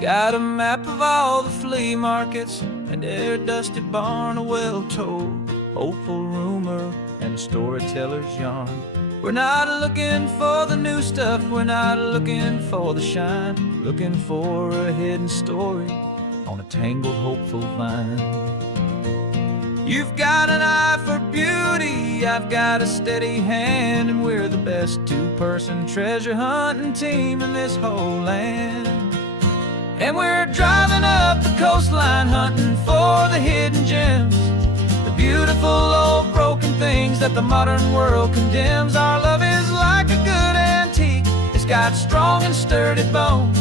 Got a map of all the flea markets and every dusty barn, a well-told, hopeful rumor and a storyteller's yarn. We're not looking for the new stuff, we're not looking for the shine, looking for a hidden story on a tangled, hopeful vine. You've got an eye for beauty, I've got a steady hand, and we're the best two-person treasure hunting team in this whole land. And we're driving up the coastline hunting for the hidden gems, the beautiful old broken things that the modern world condemns. Our love is like a good antique, it's got strong and sturdy bones,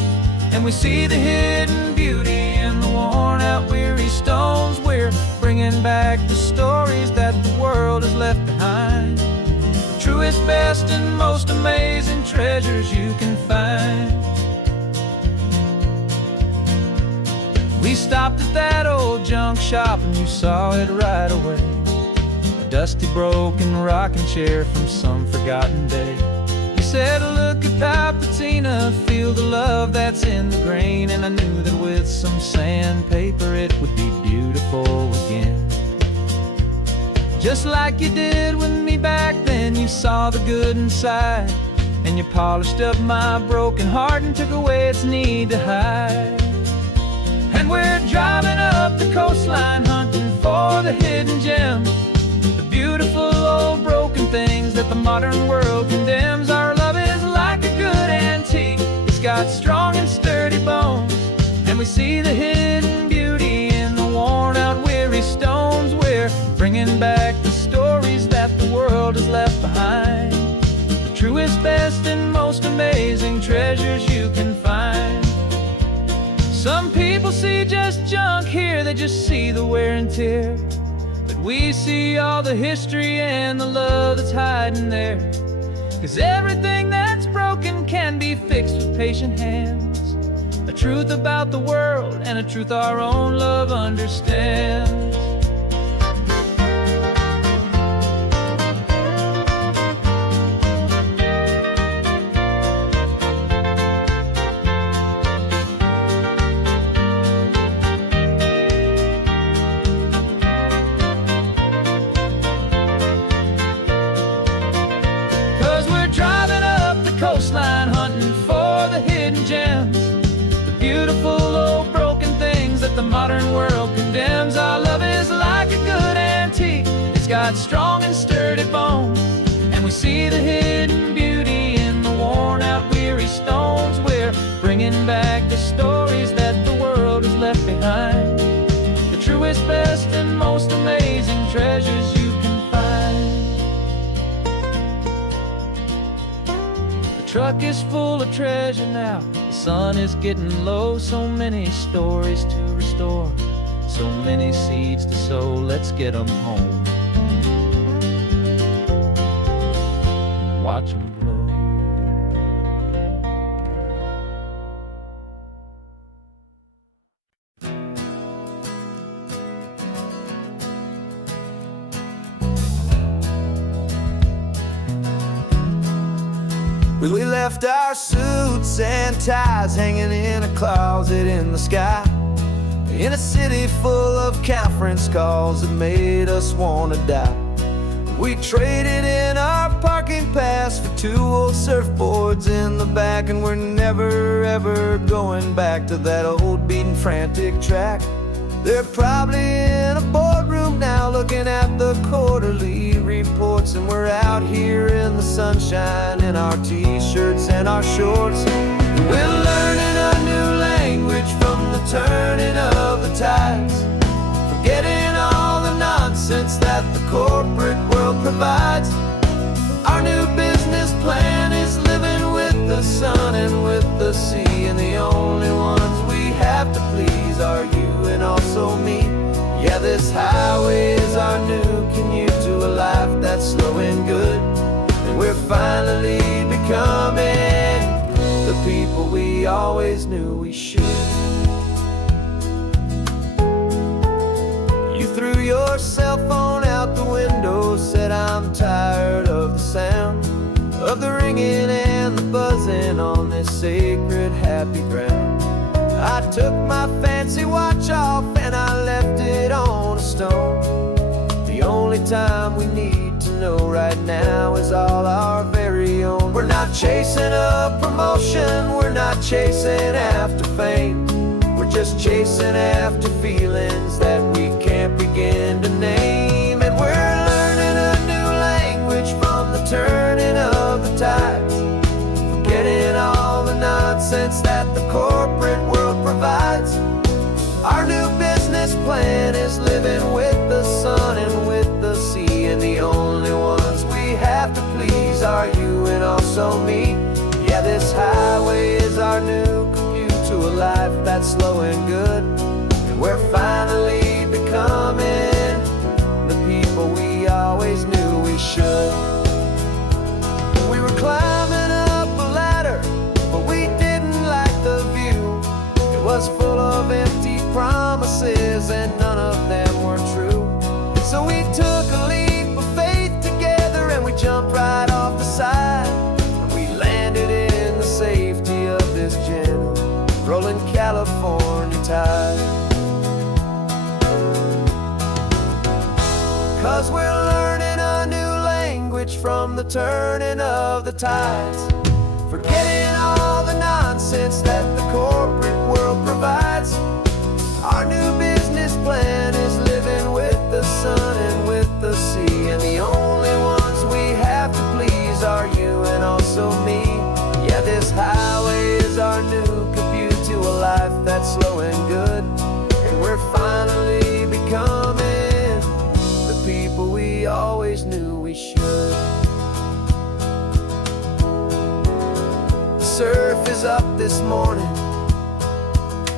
and we see the hidden beauty in the worn out weary stones. We're bringing back the stories that the world has left behind, the truest, best, and most amazing treasures you can find. We stopped at that old junk shop and you saw it right away, a dusty, broken rocking chair from some forgotten day. You said, look at that patina, feel the love that's in the grain, and I knew that with some sandpaper it would be beautiful again. Just like you did with me back then, you saw the good inside, and you polished up my broken heart and took away its need to hide. And we're driving up the coastline hunting for the hidden gems, the beautiful old broken things that the modern world condemns. Our love is like a good antique, it's got strong and sturdy bones, and we see the hidden beauty in the worn out weary stones. We're bringing back the stories that the world has left behind, the truest, best, and most amazing treasures you can find. Some people see just junk here, they just see the wear and tear, but we see all the history and the love that's hiding there. 'Cause everything that's broken can be fixed with patient hands, a truth about the world and a truth our own love understands. 'Cause we're driving up the coastline hunting for the hidden gems, the beautiful old broken things that the modern world condemns. Our love is like a good antique, it's got strong and sturdy bones, and we see the hidden beauty in the worn out weary stones. We're bringing back the stories that the world has left behind, the truest, best, and most amazing treasures you can find. The truck is full of treasure now, the sun is getting low, so many stories to restore, so many seeds to sow. Let's get them home, watch them blow. We left our suits and ties hanging in a closet in the sky, in a city full of conference calls that made us wanna die. We traded in our parking pass for 2 old surfboards in the back, and we're never ever going back to that old beaten frantic track. They're probably in a boardroom now looking at the quarterly reports, and we're out here in the sunshine in our t-shirts and our shorts. We're learning a new language from the turning of the tides, forgetting all the nonsense that the corporate world provides. Our new business plan is living with the sun and with the sea, and the only ones we have to please are you and also me. Yeah, this highway is our new commute to a life that's slow and good, and we're finally becoming the people we always knew we should. You threw your cell phone out the window, said I'm tired of the sound of the ringing and the buzzing on this sacred happy ground. I took my fancy watch off and I left it on a stone. The only time we need to know right now is all our very own. We're not chasing a promotion, we're not chasing after fame. We're just chasing after feelings that we can't begin to name. And we're learning a new language from the turning of the tides, forgetting all the nonsense that the corporate world provides. Our new business plan is living with the sun and with the sea, and the only ones we have to please are you and also me. Yeah, this highway is our new commute to a life that's slow and good, and we're finally becoming the people we always knew we should. We were climbing up a ladder, but we didn't like the view. It was full of empty promises and none of them were true. So we took a leap of faith together and we jumped right off the side, and we landed in the safety of this gentle rolling California tide. 'Cause we're learning a new language from the turning of the tides, forgetting all the nonsense that the corporate world provides. Our new business plan is living with the sun and with the sea, and the only ones we have to please are you and also me. Yeah, this highway is our new commute to a life that's slow and good, and we're finally becoming the people we always knew we should. The surf is up this morning,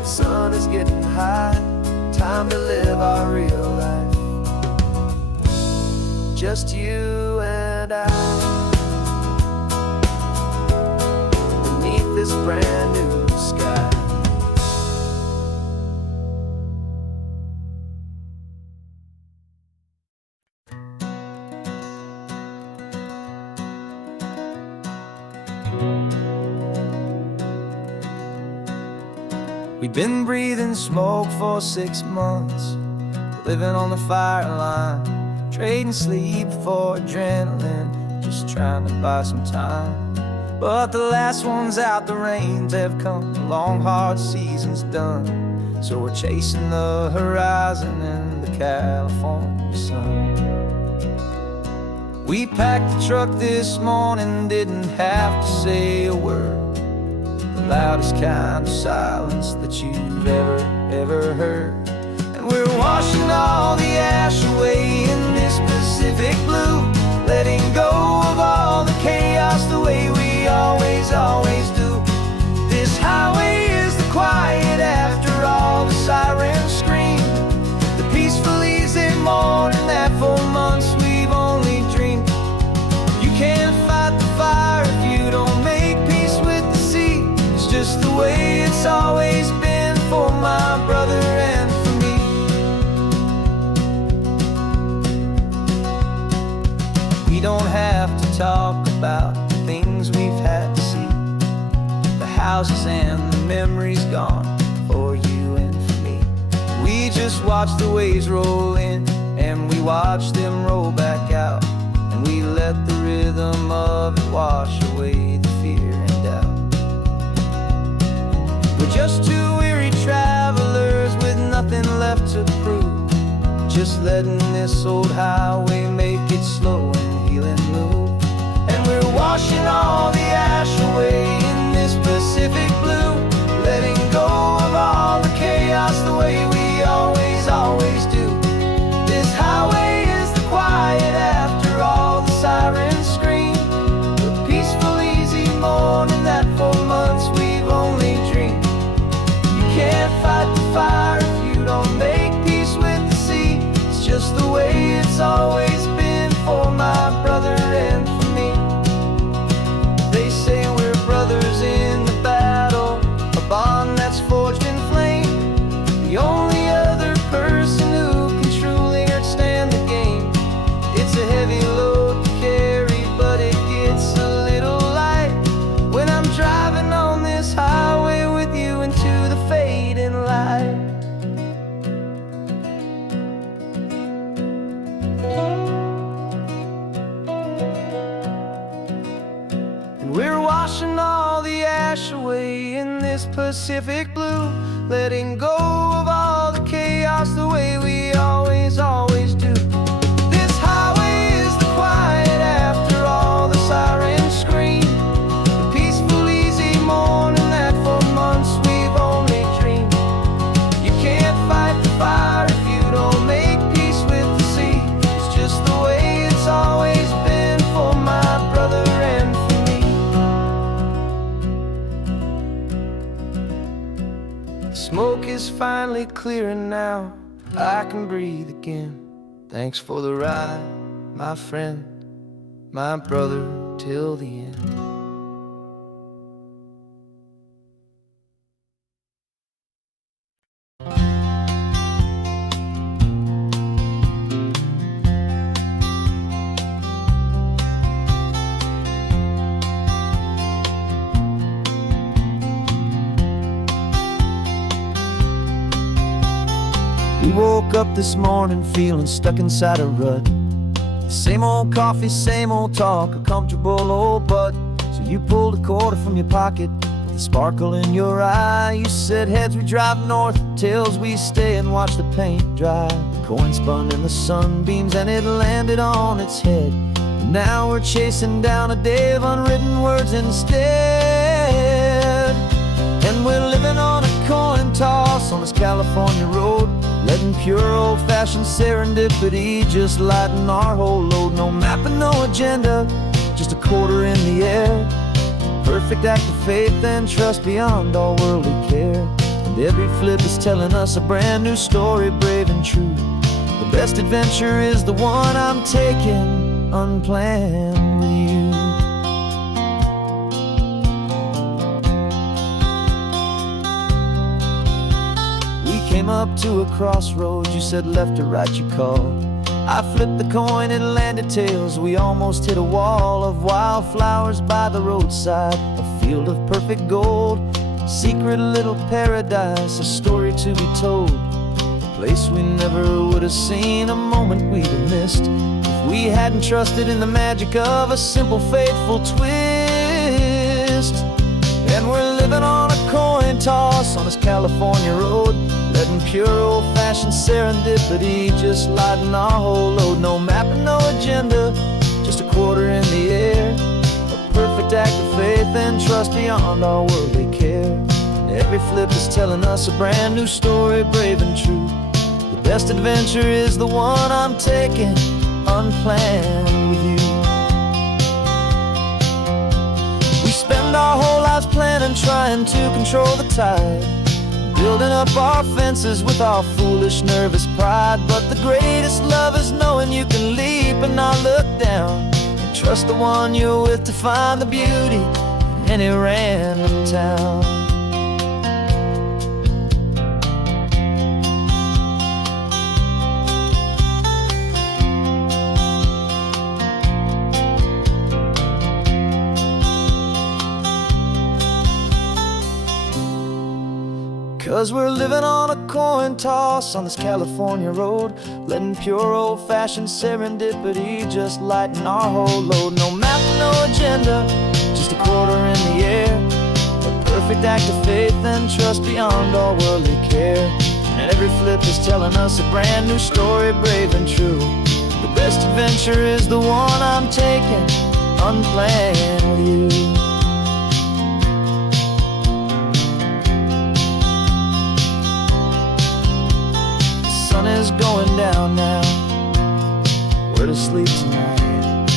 the sun is getting high, time to live our real life, just you and I, beneath this brand new sky. We've been breathing smoke for 6 months, living on the fire line, trading sleep for adrenaline, just trying to buy some time. But the last one's out, the rains have come, the long hard season's done, so we're chasing the horizon in the California sun. We packed the truck this morning, didn't have to say a word, the loudest kind of silence that you've ever heard. And we're washing all the ash away in this Pacific blue, letting go of all the chaos the way we always do. This highway is the quiet after all the sirens scream, the peaceful easy morning that for months we've only dreamed. You can't fight the fire if you don't make peace with the sea. It's just the way it's always been for my brother and for me. We don't have to talk about the things we've had to see, the houses and the memories gone for you and for me. We just watch the waves roll in and we watch them roll back out, and we let the rhythm of it wash away the fear and doubt. We're just two weary travelers with nothing left to prove, just letting this old highway make it slow and healing move. And we're washing all the ash away in this Pacific blue, letting go of all the chaos the way we always do. This highway is the quiet after all the sirens scream, the peaceful easy morning that for months we've only dreamed. You can't fight the fire if you don't make peace with the sea. It's just the way it's always been for my brother and for me. We're washing all the ash away in this Pacific blue, letting go of all the chaos the way we always do. This highway is the quiet after all the sirens scream, the peaceful, easy morning that for months we've only dreamed. You can't fight the fire if you don't make peace with the sea. It's just the way it's always been for my brother and for me. The smoke is finally clearing now, I can breathe again. Thanks for the ride, my friend, my brother, till the end. We woke up this morning feeling stuck inside a rut. Same old coffee, same old talk, a comfortable old butt. So you pulled a quarter from your pocket with a sparkle in your eye. You said heads we drive north, tails we stay and watch the paint dry. The coin spun in the sunbeams and it landed on its head. And now we're chasing down a day of unwritten words instead. And we're living on a coin toss on this California road, letting pure old-fashioned serendipity just lighten our whole load. No map and no agenda, just a quarter in the air. Perfect act of faith and trust beyond all worldly care. And every flip is telling us a brand new story, brave and true. The best adventure is the one I'm taking unplanned with you. Came up to a crossroads, you said left or right you called. I flipped the coin, it landed tails. We almost hit a wall of wildflowers by the roadside, a field of perfect gold, secret little paradise, a story to be told, a place we never would have seen, a moment we'd have missed if we hadn't trusted in the magic of a simple, faithful twist. And we're living on a coin toss on this California road, letting pure old-fashioned serendipity just lighten our whole load. No map and no agenda, just a quarter in the air. A perfect act of faith and trust beyond all worldly care. And every flip is telling us a brand new story, brave and true. The best adventure is the one I'm taking unplanned with you. We spend our whole lives planning, trying to control the tide, building up our fences with our foolish, nervous pride. But the greatest love is knowing you can leap and not look down, and trust the one you're with to find the beauty in any random town. 'Cause we're living on a coin toss on this California road, letting pure old-fashioned serendipity just lighten our whole load. No map, no agenda, just a quarter in the air. A perfect act of faith and trust beyond all worldly care. And every flip is telling us a brand new story, brave and true. The best adventure is the one I'm taking unplanned with you. The sun is going down now, we're to sleep tonight.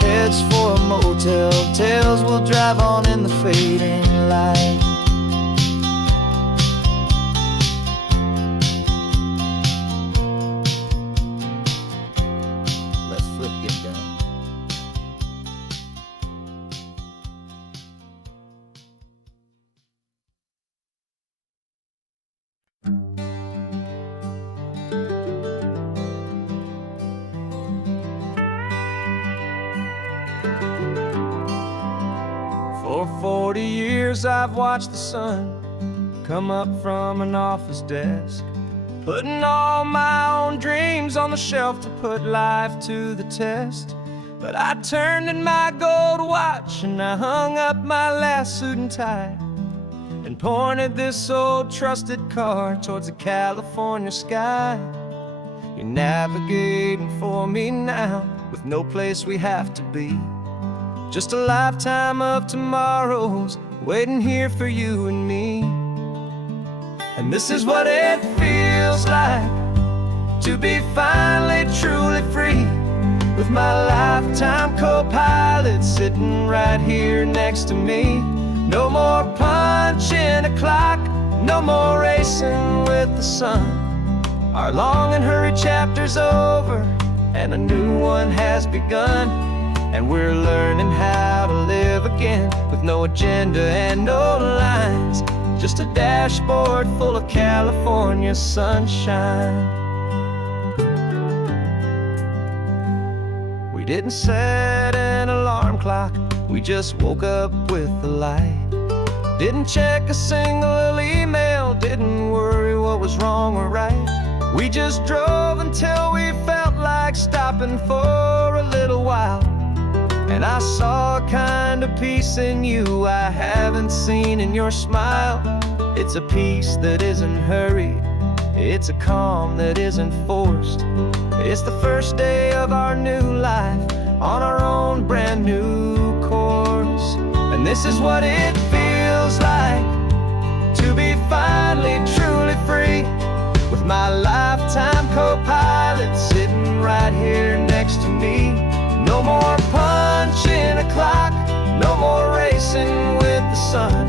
Heads for a motel, tails will drive on in the fading light. Let's flip get done. For 40 years I've watched the sun come up from an office desk, putting all my own dreams on the shelf to put life to the test. But I turned in my gold watch and I hung up my last suit and tie and pointed this old trusted car towards the California sky. You're navigating for me now with no place we have to be. Just a lifetime of tomorrows waiting here for you and me. And this is what it feels like to be finally truly free, with my lifetime co-pilot sitting right here next to me. No more punching a clock, no more racing with the sun. Our long and hurried chapter's over and a new one has begun. And we're learning how to live again with no agenda and no lines, just a dashboard full of California sunshine. We didn't set an alarm clock, we just woke up with the light. Didn't check a single email, didn't worry what was wrong or right. We just drove until we felt like stopping for a little while. And I saw a kind of peace in you I haven't seen in your smile. It's a peace that isn't hurried, it's a calm that isn't forced. It's the first day of our new life on our own brand new course. And this is what it feels like to be finally truly free, with my lifetime co-pilot sitting right here next to me. No more punching a clock, no more racing with the sun.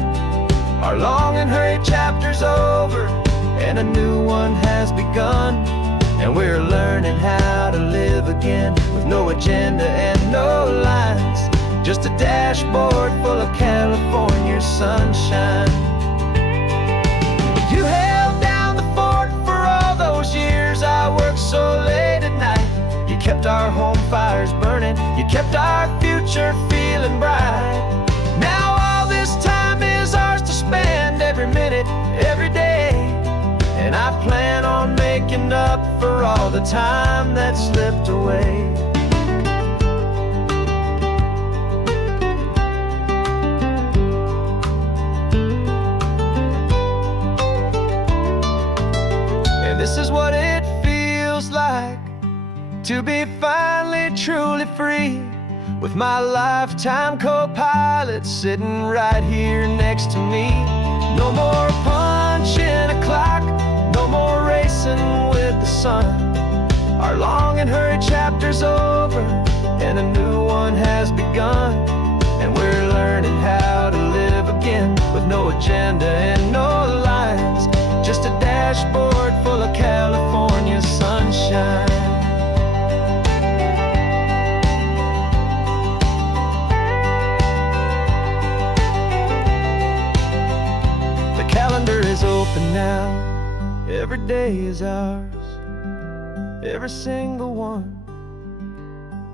Our long and hurried chapter's over and a new one has begun. And we're learning how to live again with no agenda and no lines, just a dashboard full of California sunshine. You held down the fort for all those years I worked so late at night. You kept our home fires burning, you kept our future feeling bright. Now all this time is ours to spend, every minute, every day. And I plan on making up for all the time that slipped away. And this is what it feels like to be finally truly free, with my lifetime co-pilot sitting right here next to me. No more punching a clock, no more racing with the sun. Our long and hurried chapter's over and a new one has begun. And we're learning how to live again with no agenda and no lines, just a dashboard full of California sunshine. Is open now, every day is ours, every single one,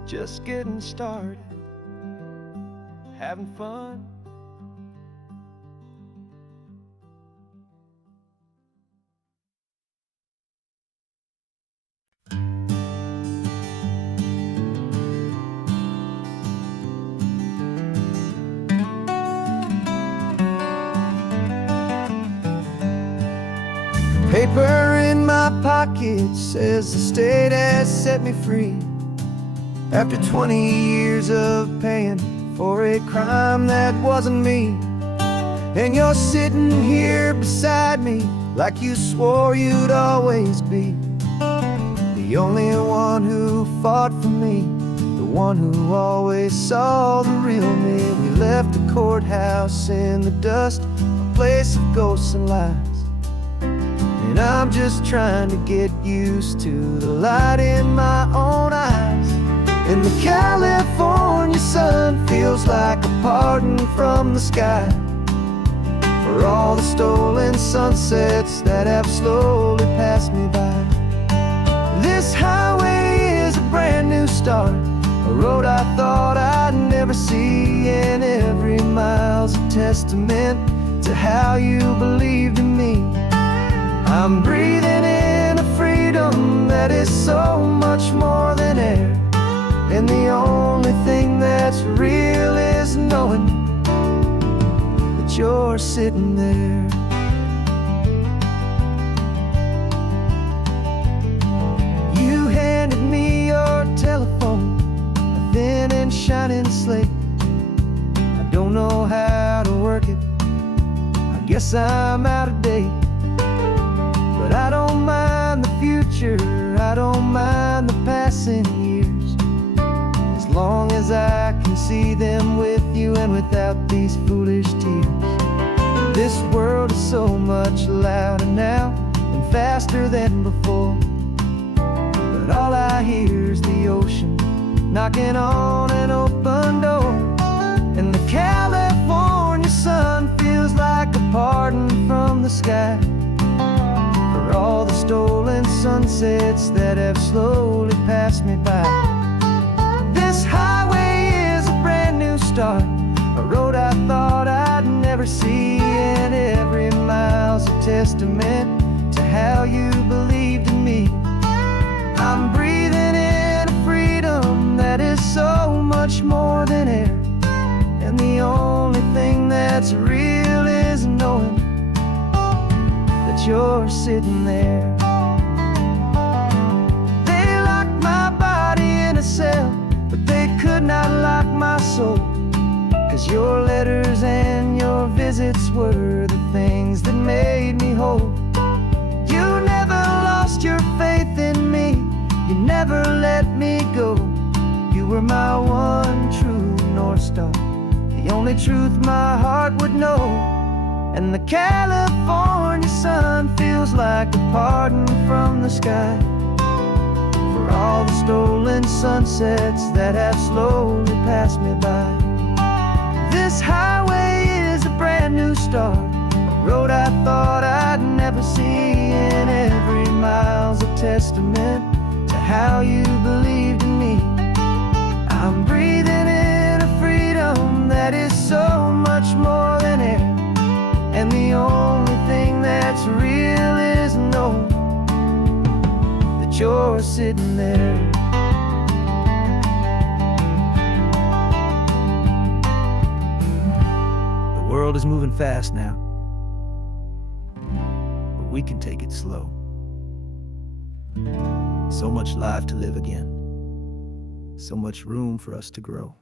just getting started, having fun. Paper in my pocket says the state has set me free, after 20 years of paying for a crime that wasn't me. And you're sitting here beside me like you swore you'd always be, the only one who fought for me, the one who always saw the real me. We left the courthouse in the dust, a place of ghosts and lies. And I'm just trying to get used to the light in my own eyes. And the California sun feels like a pardon from the sky for all the stolen sunsets that have slowly passed me by. This highway is a brand new start, a road I thought I'd never see. And every mile's a testament to how you believed in me. I'm breathing in a freedom that is so much more than air. And the only thing that's real is knowing that you're sitting there. You handed me your telephone, a thin and shining slate. I don't know how to work it, I guess I'm out of date. But I don't mind the future, I don't mind the passing years, as long as I can see them with you and without these foolish tears. This world is so much louder now and faster than before, but all I hear is the ocean knocking on an open door. And the California sun feels like a pardon from the sky for all the stolen sunsets that have slowly passed me by. This highway is a brand new start, a road I thought I'd never see, and every mile's a testament to how you believed in me. I'm breathing in a freedom that is so much more than air, and the only thing that's real is knowing that you're sitting there. They locked my body in a cell, but they could not lock my soul, 'cause your letters and your visits were the things that made me whole. You never lost your faith in me, you never let me go. You were my one true North Star, the only truth my heart would know. And the California sun feels like a pardon from the sky for all the stolen sunsets that have slowly passed me by. This highway is a brand new start, a road I thought I'd never see, and every mile's a testament to how you believed in me. I'm breathing in a freedom that is so much more than air, and the only thing that's real is knowing that you're sitting there. The world is moving fast now, but we can take it slow. So much life to live again, so much room for us to grow.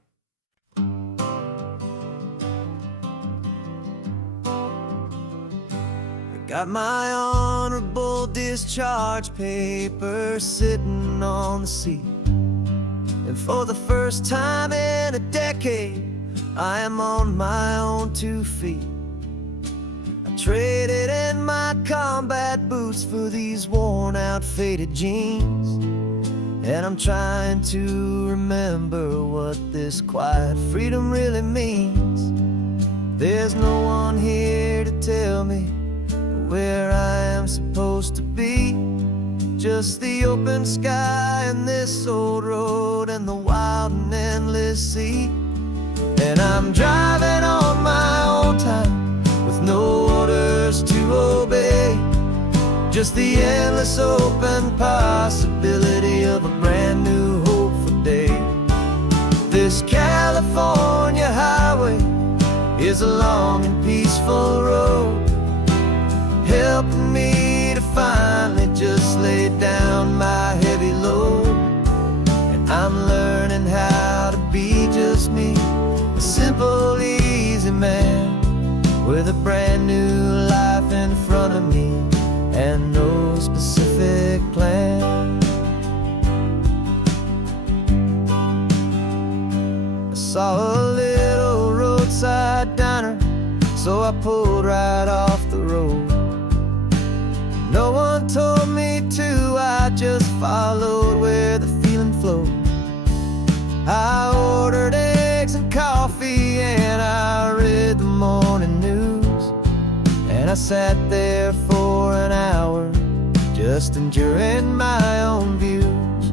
Got my honorable discharge papers sitting on the seat, and for the first time in a decade, I am on my own 2 feet. I traded in my combat boots for these worn out faded jeans, and I'm trying to remember what this quiet freedom really means. There's no one here to tell me where I am supposed to be, just the open sky and this old road and the wild and endless sea. And I'm driving on my own time with no orders to obey, just the endless open possibility of a brand new hopeful day. This California highway is a long and peaceful road, helping me to finally just lay down my heavy load. And I'm learning how to be just me, a simple, easy man with a brand new life in front of me and no specific plan. I saw a little roadside diner, so I pulled right off the road. No one told me to, I just followed where the feeling flowed. I ordered eggs and coffee and I read the morning news, and I sat there for an hour just enduring my own views.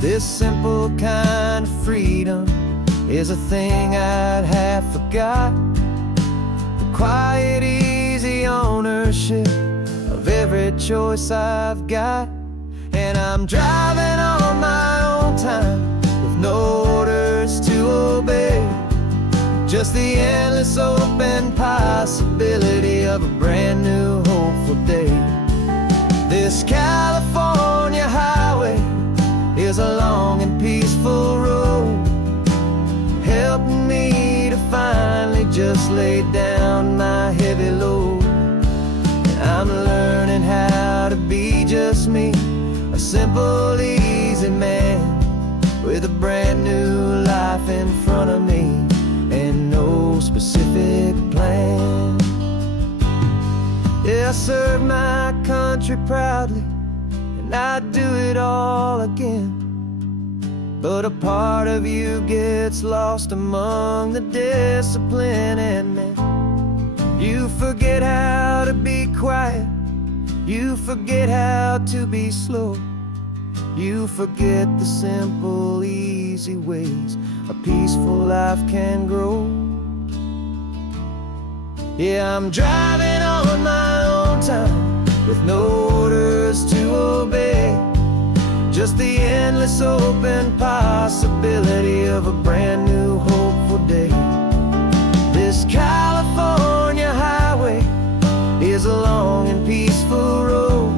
This simple kind of freedom is a thing I'd half forgot, the quiet, easy ownership of every choice I've got. And I'm driving on my own time with no orders to obey. Just the endless open possibility of a brand new hopeful day. This California highway is a long and peaceful road, helping me to finally just lay down my heavy load. And I'm learning how to be just me, a simple, easy man with a brand new life in front of me and no specific plan. Yeah, I serve my country proudly, and I'd do it all again. But a part of you gets lost among the discipline, and man, you forget how to be quiet, you forget how to be slow, you forget the simple, easy ways a peaceful life can grow. Yeah, I'm driving on my own time with no orders to obey. Just the endless open possibility of a brand new hopeful day. This California highway is a long and peaceful road,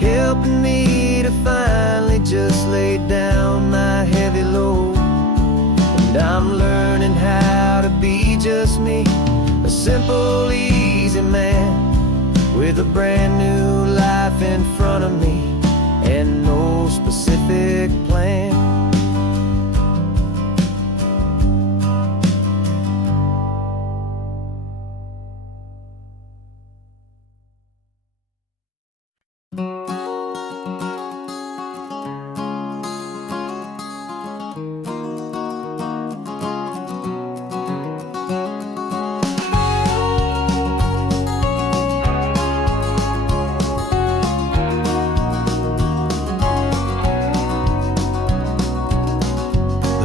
helping me to finally just lay down my heavy load. And I'm learning how to be just me, a simple, easy man with a brand new life in front of me and no specific plan.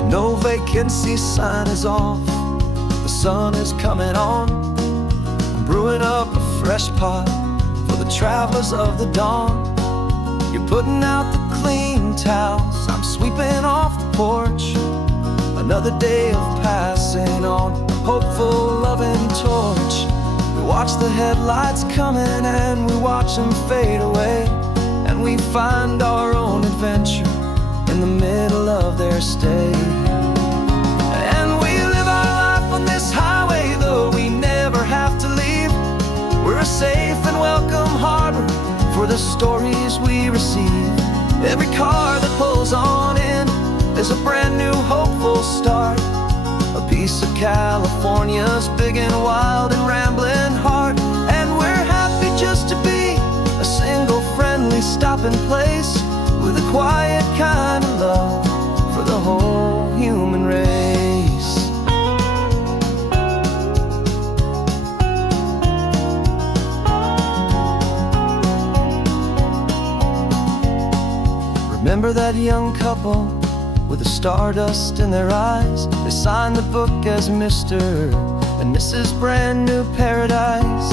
No vacancy sign is off, the sun is coming on. I'm brewing up a fresh pot for the travelers of the dawn. You're putting out the clean towels, I'm sweeping off the porch. Another day of passing on, a hopeful, loving torch. We watch the headlights coming and we watch them fade away, and we find our own adventure in the middle of their stay. And we live our life on this highway, though we never have to leave. We're a safe and welcome harbor for the stories we receive. Every car that pulls on in is a brand new hopeful start, a piece of California's big and wild and rambling heart. And we're happy just to be a single friendly stopping place with a quiet kind of love for the whole human race. Remember that young couple with the stardust in their eyes? They signed the book as Mr. and Mrs. Brand New Paradise.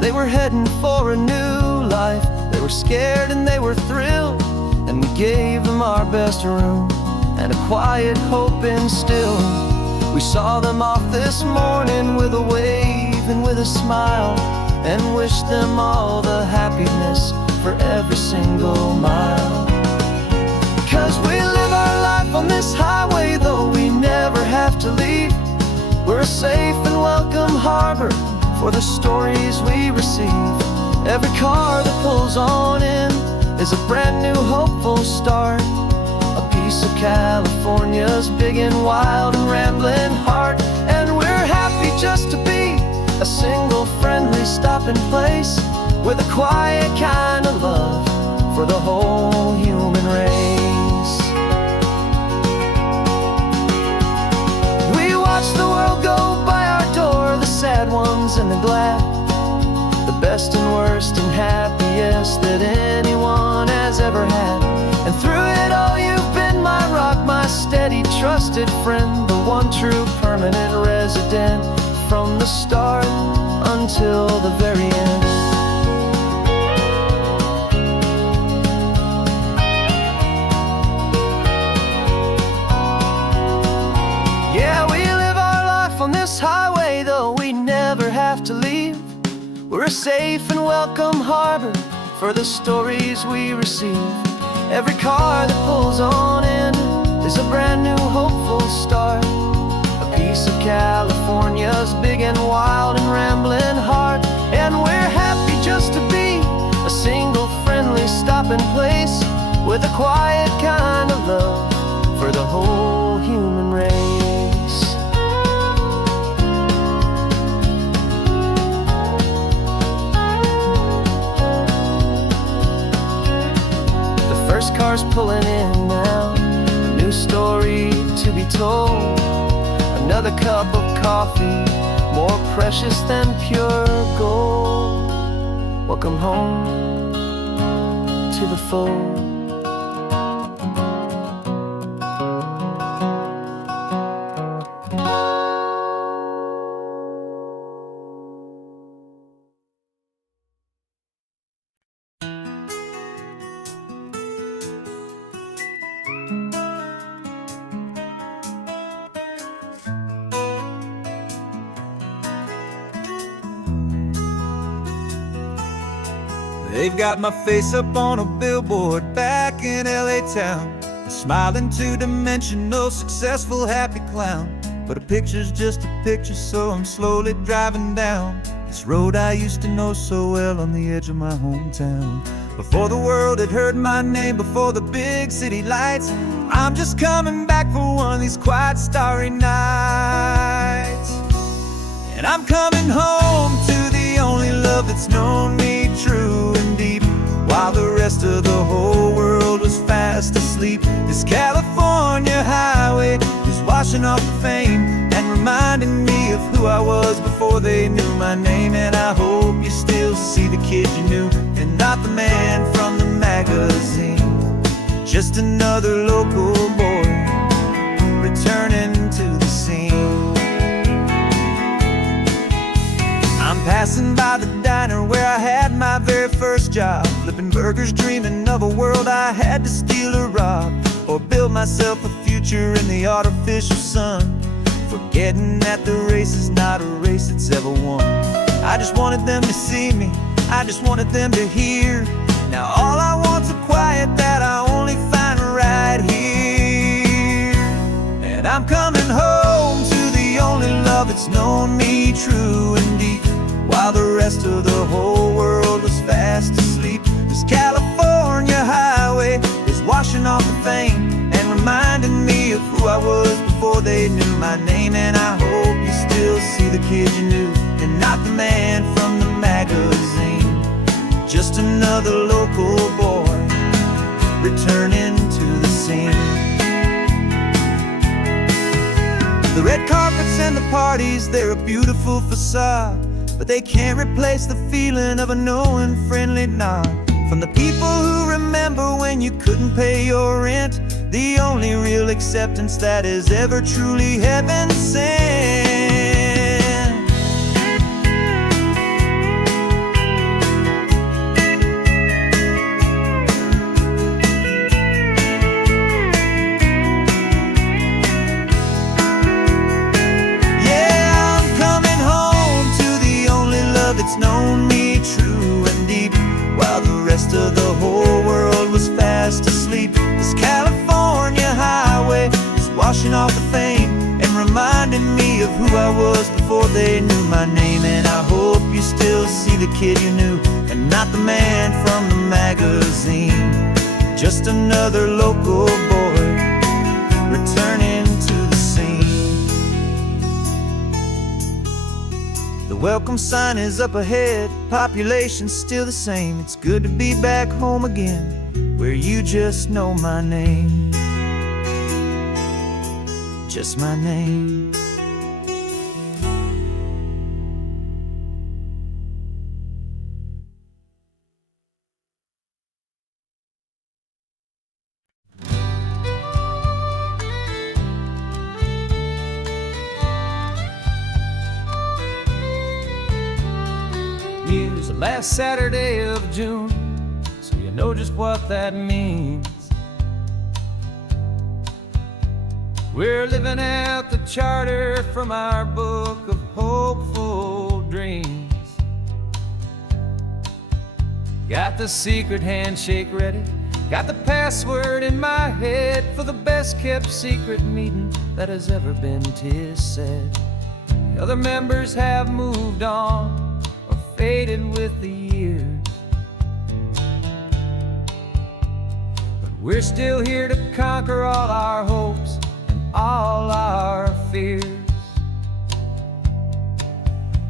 They were heading for a new life. They were scared and they were thrilled, and we gave them our best room and a quiet hope instilled. We saw them off this morning with a wave and with a smile, and wished them all the happiness for every single mile. 'Cause we live our life on this highway, though we never have to leave. We're a safe and welcome harbor for the stories we receive. Every car that pulls on in is a brand new hopeful start, a piece of California's big and wild and rambling heart. And we're happy just to be a single friendly stopping place with a quiet kind of love for the whole human race. We watch the world go by our door, the sad ones and the glad, the best and worst and happiest that anyone has ever had. And through it all you've been my rock, my steady, trusted friend, the one true permanent resident from the start until the very end. this highway, though we never have to leave. We're a safe and welcome harbor for the stories we receive. Every car that pulls on in is a brand new hopeful start, a piece of California's big and wild and rambling heart. And we're happy just to be a single friendly stopping place, with a quiet kind of love for the whole human race. The first car's pulling in now, a new story to be told. Another cup of coffee, more precious than pure gold. Welcome home to the fold. They've got my face up on a billboard back in LA town, a smiling two-dimensional, successful, happy clown. But a picture's just a picture, so I'm slowly driving down this road I used to know so well on the edge of my hometown. Before the world had heard my name, before the big city lights, I'm just coming back for one of these quiet, starry nights. And I'm coming home to the only love that's known me true and deep, while the rest of the whole world was fast asleep. This California highway is washing off the fame and reminding me of who I was before they knew my name. And I hope you still see the kid you knew, and not the man from the magazine. Just another local boy returning to the scene. I'm passing by the diner where I had my very first job, flipping burgers, dreaming of a world I had to steal or rob, or build myself a future in the artificial sun, forgetting that the race is not a race that's ever won. I just wanted them to see me, I just wanted them to hear. Now all I want's a quiet that I only find right here. And I'm coming home to the only love that's known me true and deep, while the rest of the whole world was fast asleep. This California highway is washing off the fame and reminding me of who I was before they knew my name. And I hope you still see the kid you knew, and not the man from the magazine. Just another local boy returning to the scene. The red carpets and the parties, they're a beautiful facade, but they can't replace the feeling of a knowing, friendly nod from the people who remember when you couldn't pay your rent. The only real acceptance that is ever truly heaven sent. Yeah, I'm coming home to the only love that's known me true and deep, while the rest of the whole world was fast asleep. This California highway is washing off the fame and reminding me of who I was before they knew my name. And I hope you still see the kid you knew, and not the man from the magazine. Just another local boy returning to the scene. The welcome sign is up ahead, population's still the same. It's good to be back home again, where you just know my name. Just my name. Use the last Saturday of June, so you know just what that means. We're living out the charter from our book of hopeful dreams. Got the secret handshake ready, got the password in my head for the best kept secret meeting that has ever been, 'tis said. The other members have moved on or faded with the years, but we're still here to conquer all our hopes and all our fears.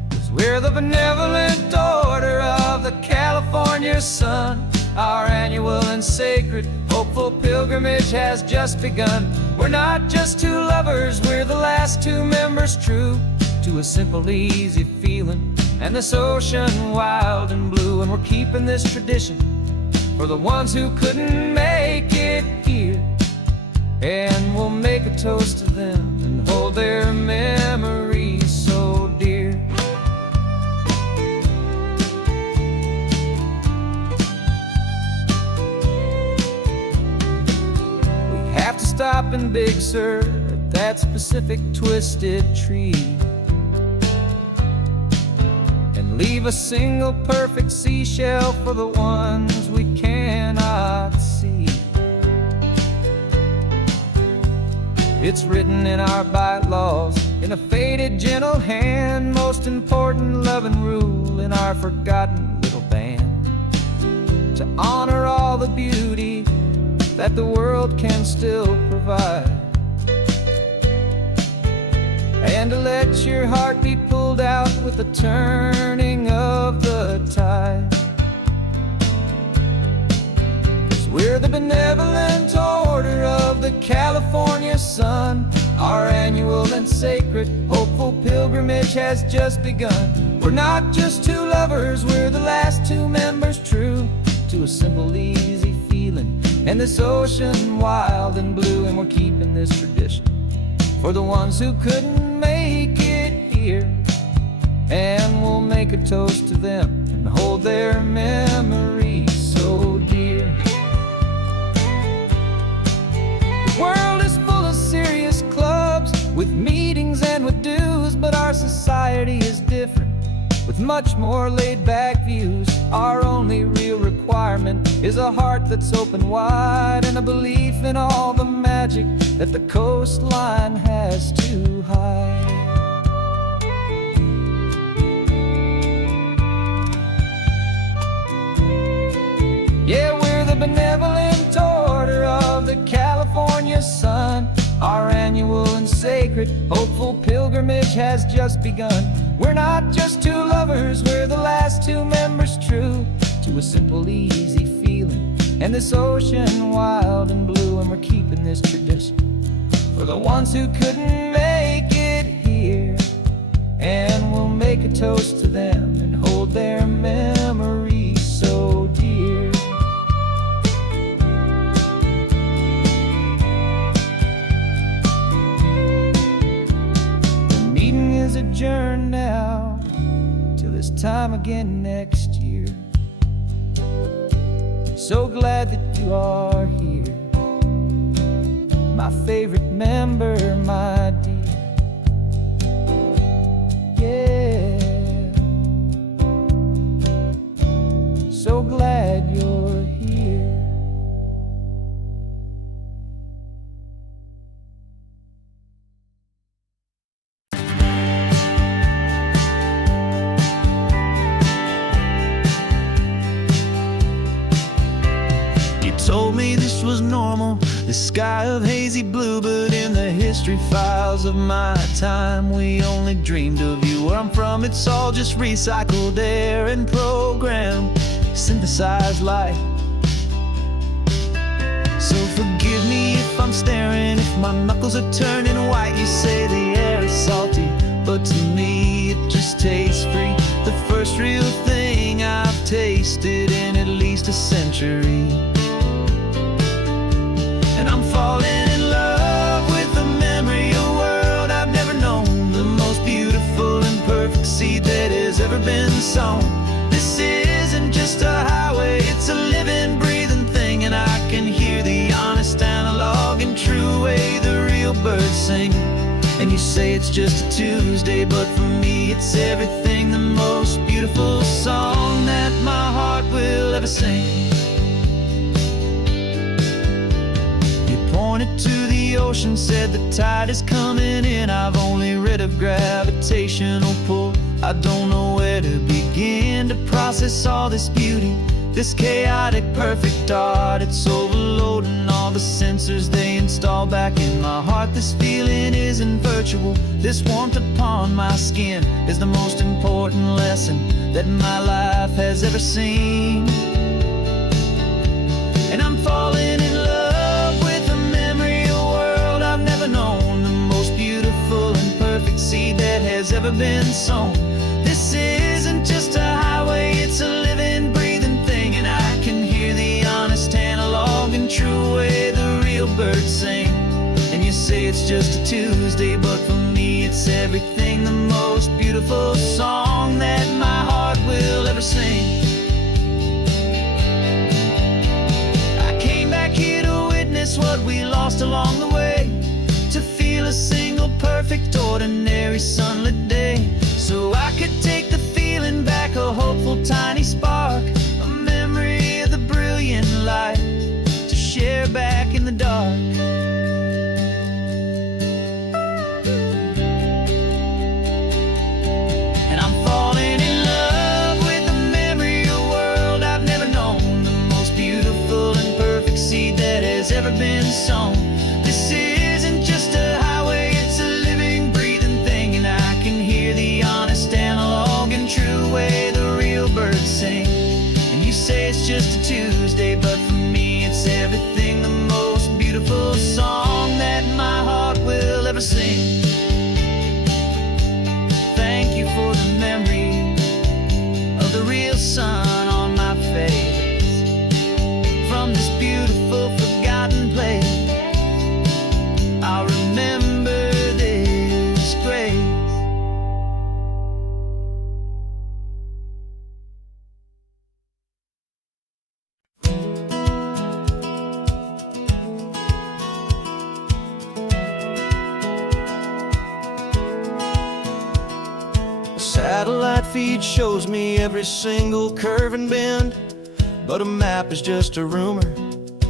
'Cause we're the benevolent order of the California sun. Our annual and sacred hopeful pilgrimage has just begun. We're not just two lovers, we're the last two members true to a simple, easy feeling and this ocean wild and blue. And we're keeping this tradition for the ones who couldn't make it here, and we'll make a toast to them and hold their memories so dear. We have to stop in Big Sur at that specific twisted tree and leave a single perfect seashell for the ones we cannot see. It's written in our bylaws in a faded gentle hand, most important love and rule in our forgotten little band, to honor all the beauty that the world can still provide, and to let your heart be pulled out with the turning of the tide. 'Cause we're the benevolent order of the California sun. Our annual and sacred hopeful pilgrimage has just begun. We're not just two lovers, we're the last two members true to a simple, easy feeling and this ocean wild and blue. And we're keeping this tradition for the ones who couldn't make it here, and we'll make a toast to them and hold their memories so dear. The world is full of serious clubs with meetings and with dues, but our society is different with much more laid-back views. Our only real requirement is a heart that's open wide and a belief in all the magic that the coastline has to hide. Yeah, we're the benevolent order of the California sun. Our annual and sacred hopeful pilgrimage has just begun. We're not just two lovers, we're the last two members true to a simple, easy feeling and this ocean wild and blue. And we're keeping this tradition for the ones who couldn't make it here, and we'll make a toast to them and hold their memories so dear. The meeting is adjourned now till this time again next year. So glad that you are here, my favorite member, my dear. Yeah, so glad you're here. Told me this was normal, the sky of hazy blue, but in the history files of my time, we only dreamed of you. Where I'm from, it's all just recycled air and programmed, synthesized light. So forgive me if I'm staring, if my knuckles are turning white. You say the air is salty, but to me it just tastes free. The first real thing I've tasted in at least a century. And I'm falling in love with the memory of a world I've never known, the most beautiful and perfect seed that has ever been sown. This isn't just a highway, it's a living, breathing thing, and I can hear the honest analog and true way the real birds birds sing. And you say it's just a Tuesday, but for me it's everything, the most beautiful song that my heart will ever sing. You pointed to the ocean, said the tide is coming in. I've only read of gravitational pull. I don't know where to begin to process all this beauty, this chaotic, perfect art. It's overloading all the sensors they install back in my heart. This feeling isn't virtual. This warmth upon my skin is the most important lesson that my life has ever seen. And I'm falling in love with the memory of a world I've never known, the most beautiful and perfect seed that has ever been sown. This isn't just a highway, it's a living, breathing thing. And I can hear the honest, analog, and true way the real birds sing. And you say it's just a Tuesday, but for me it's everything, the most beautiful song that my heart will ever sing. I came back here to witness what we lost along the way, to feel a single perfect, ordinary, sunlit day, so I could take the feeling back, a hopeful tiny spark, a memory of the brilliant light, to share back in the dark. And I'm falling in love with the memory of a world I've never known, the most beautiful and perfect seed that has ever been sown. This isn't just a highway, it's a living, breathing thing. And I can hear the honest, analog, and true way the real birds sing. And you say it's just a Tuesday, but for me it's everything, the most beautiful song that my heart will ever sing. Thank you for the memory of the real sun on my face, from this beautiful forgotten place. I'll remember this grace. A satellite feed shows me every single curve and bend, but a map is just a rumor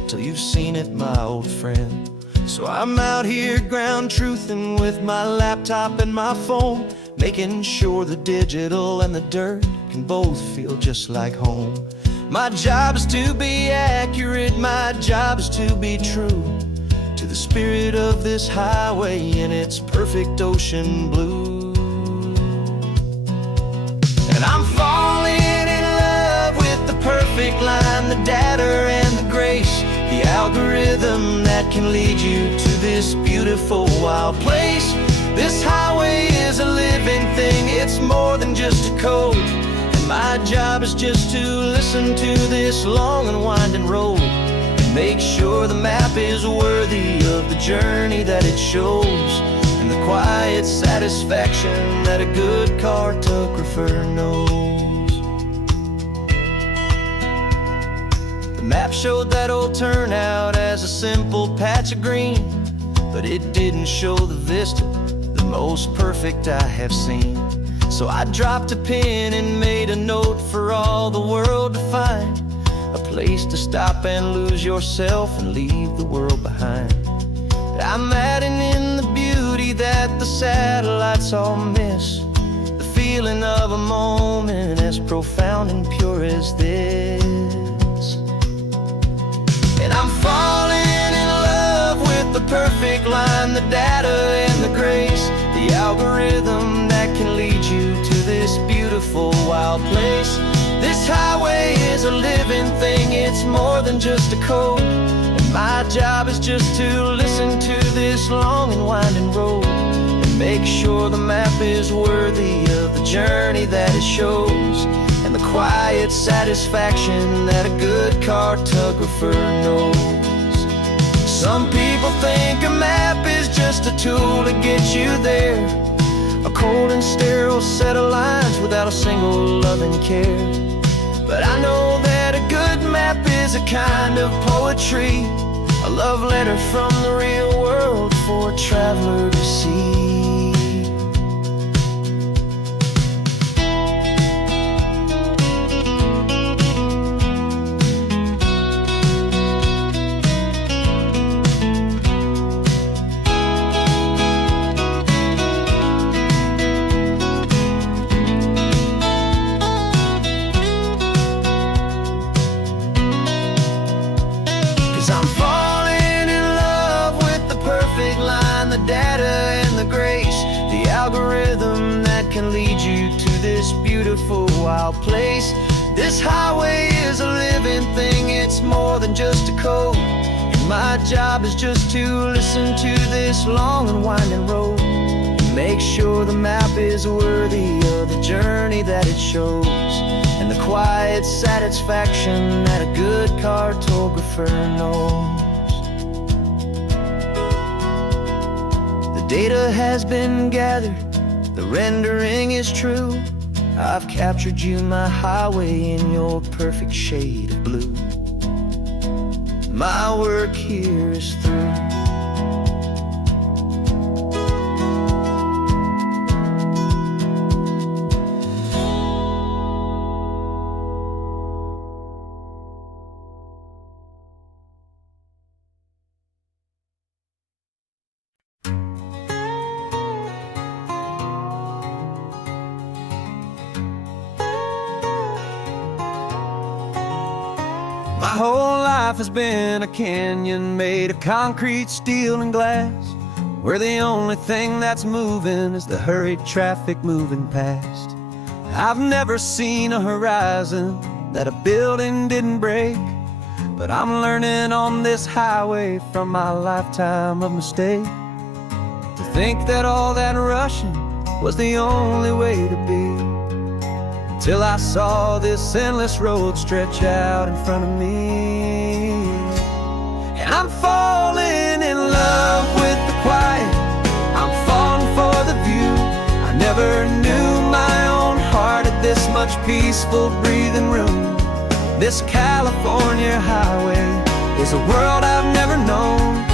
till you've seen it, my old friend. So I'm out here ground truthing with my laptop and my phone, making sure the digital and the dirt can both feel just like home. My job is to be accurate, my job is to be true to the spirit of this highway in its perfect ocean blue. And I'm falling in love with the perfect line, the data and the grace, the algorithm that can lead you to this beautiful wild place. This highway is a living thing, it's more than just a code. And my job is just to listen to this long and winding road, and make sure the map is worthy of the journey that it shows, and the quiet satisfaction that a good cartographer knows. The map showed that old turnout as a simple patch of green, but it didn't show the vista, the most perfect I have seen. So I dropped a pin and made a note for all the world to find, a place to stop and lose yourself and leave the world behind. I'm adding in the beauty that the satellites all miss, the feeling of a moment as profound and pure as this. And I'm falling in love with the perfect line, the data and the grace, the algorithm that can lead you to this beautiful wild place. This highway is a living thing, it's more than just a code. And my job is just to listen to this long and winding road, and make sure the map is worthy of the journey that it shows, and the quiet satisfaction that a good cartographer knows. Some people think a map is just a tool to get you there, a cold and sterile set of lines without a single loving care. But I know that a good map is a kind of poetry, a love letter from the real world for a traveler to see. 'Cause I'm falling in love with the perfect line, the data and the grace, the algorithm that can lead you to this beautiful wild place. This highway is a living thing, it's more than just a code. And my job is just to listen to this long and winding road, and make sure the map is worthy of the journey that it shows, and the quiet satisfaction that a good cartographer knows. The data has been gathered, the rendering is true. I've captured you, my highway, in your perfect shade of blue. My work here is through. My whole life has been a canyon made of concrete, steel, and glass, where the only thing that's moving is the hurried traffic moving past. I've never seen a horizon that a building didn't break, but I'm learning on this highway from my lifetime of mistake, to think that all that rushing was the only way to be. Till I saw this endless road stretch out in front of me. And I'm falling in love with the quiet, I'm falling for the view. I never knew my own heart had this much peaceful breathing room. This California highway is a world I've never known,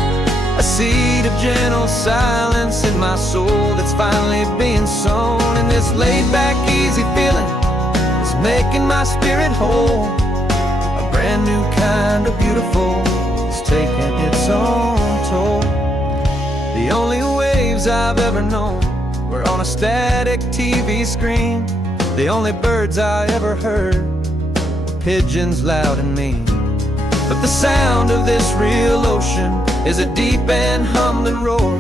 a seed of gentle silence in my soul that's finally being sown. And this laid-back, easy feeling making my spirit whole, a brand new kind of beautiful is taking its own toll. The only waves I've ever known were on a static TV screen. The only birds I ever heard were pigeons loud and mean. But the sound of this real ocean is a deep and humbling roar,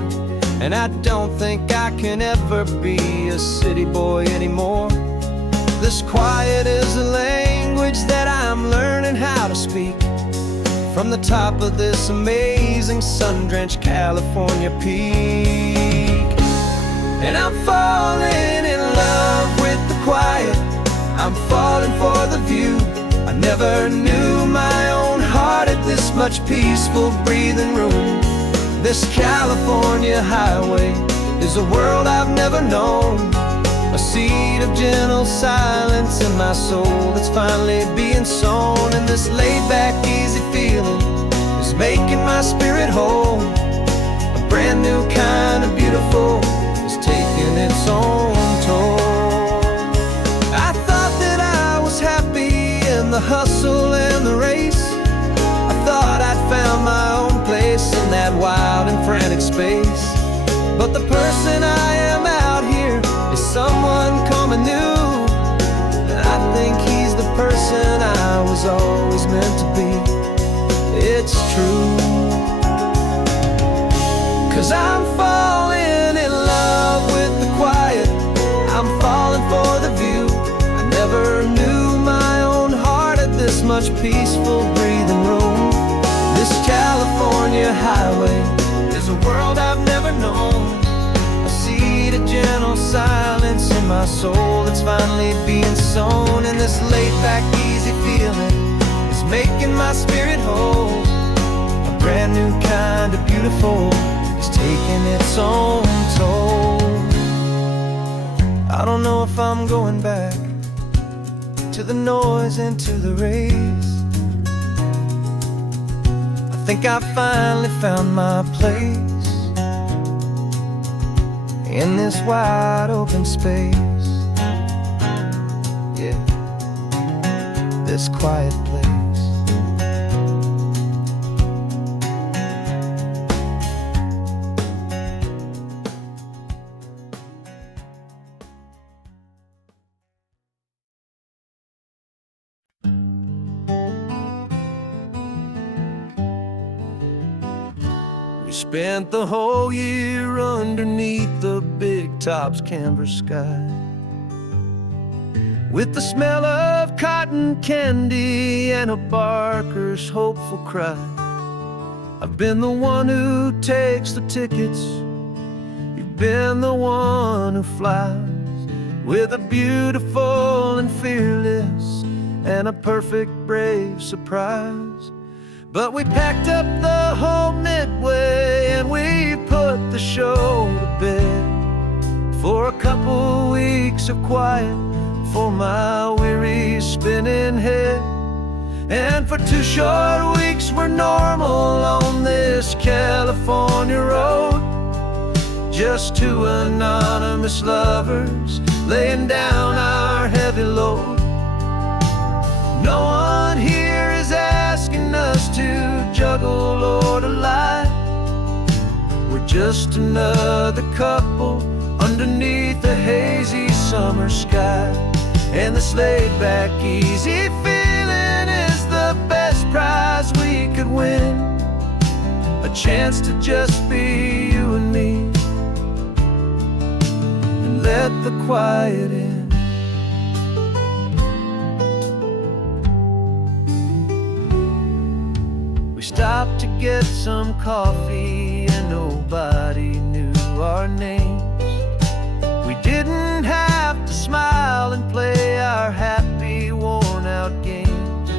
and I don't think I can ever be a city boy anymore. This quiet is a language that I'm learning how to speak, from the top of this amazing sun-drenched California peak. And I'm falling in love with the quiet, I'm falling for the view. I never knew my own heart had this much peaceful breathing room. This California highway is a world I've never known, a seed of gentle silence in my soul that's finally being sown. And this laid-back, easy feeling is making my spirit whole, a brand new kind of beautiful is taking its own toll. I thought that I was happy in the hustle and the race, I thought I'd found my own place in that wild and frantic space. But the person I am out here is someone coming new, and I think he's the person I was always meant to be. It's true, 'cause I'm falling in love with the quiet, I'm falling for the view. I never knew my own heart had this much peaceful breathing room. This California highway is a world I've never known, a seed of gentle silence in my soul that's finally being sown. And this laid-back, easy feeling is making my spirit whole, a brand new kind of beautiful is taking its own toll. I don't know if I'm going back to the noise and to the race. I think I finally found my place in this wide open space. Yeah, this quiet place. We spent the whole year underneath the big top's canvas sky, with the smell of cotton candy and a barker's hopeful cry. I've been the one who takes the tickets, you've been the one who flies, with a beautiful and fearless and a perfect brave surprise. But we packed up the whole Midway and we put the show to bed, for a couple weeks of quiet for my weary spinning head. And for 2 short weeks we're normal on this California road, just 2 anonymous lovers laying down our heavy load. No one here is asking us to juggle or to lie. We're just another couple underneath a hazy summer sky. And this laid-back, easy feeling is the best prize we could win, a chance to just be you and me, and let the quiet in. We stopped to get some coffee and nobody knew our names. We didn't have to smile and play our happy, worn-out games.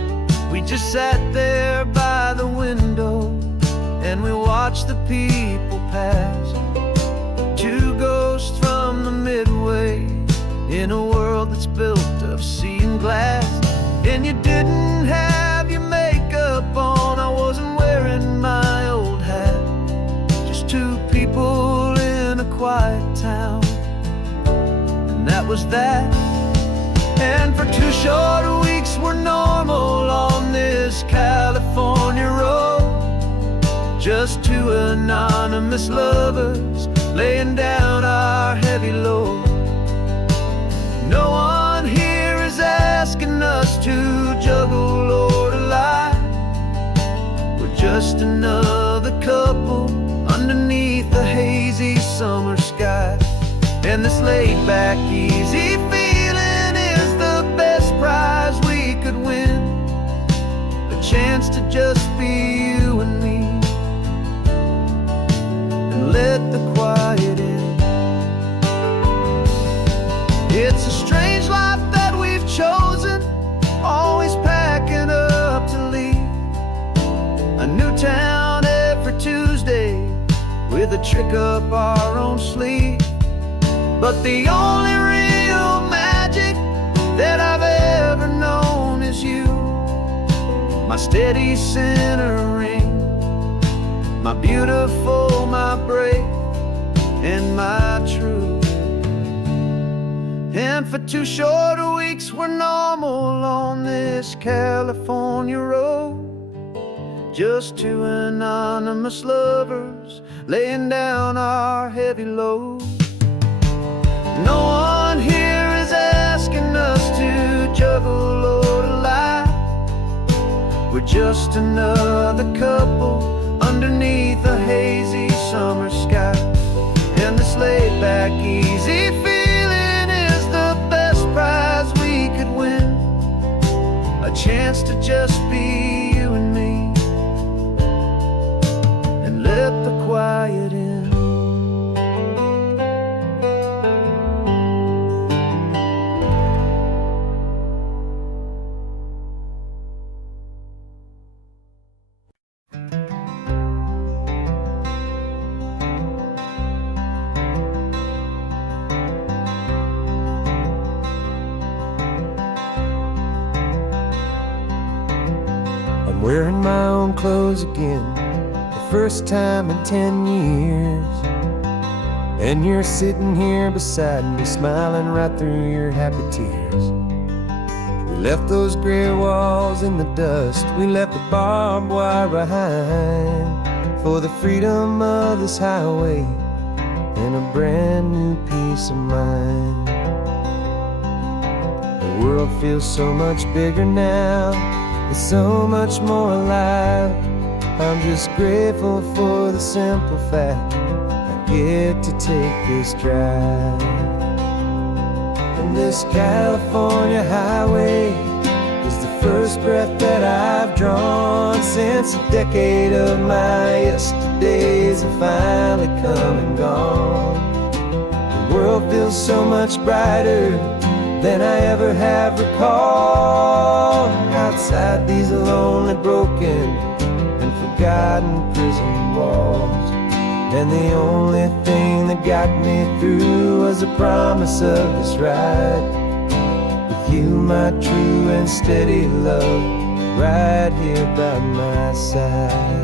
We just sat there by the window and we watched the people pass, 2 ghosts from the Midway in a world that's built of sea and glass. And you didn't have your makeup on, I wasn't wearing my old hat, just 2 people in a quiet town, and that was that. And for 2 short weeks we're normal on this California road, just 2 anonymous lovers laying down our heavy load. No one here is asking us to juggle or to lie. We're just another couple underneath the hazy summer sky. And this laid-back, easy feeling is the best prize we could win, a chance to just be you and me, and let the quiet in. It's a strange life that we've chosen, always packing up to leave a new town every Tuesday with a trick up our own sleeve. But the only real magic that I've ever known is you, my steady centering, my beautiful, my brave, and my true. And for 2 short weeks we're normal on this California road, just 2 anonymous lovers laying down our heavy load. No one here is asking us to juggle or to lie. We're just another couple underneath a hazy summer sky. And this laid-back, easy feeling is the best prize we could win, a chance to just be you and me, and let the quiet in. I'm wearing my own clothes again, the first time in 10 years. And you're sitting here beside me, smiling right through your happy tears. We left those gray walls in the dust, we left the barbed wire behind, for the freedom of this highway and a brand new peace of mind. The world feels so much bigger now, it's so much more alive. I'm just grateful for the simple fact I get to take this drive. And this California highway is the first breath that I've drawn since a decade of my yesterdays have finally come and gone. The world feels so much brighter than I ever have recalled. Outside these lonely, broken, and forgotten prison walls. And the only thing that got me through was the promise of this ride with you, my true and steady love, right here by my side.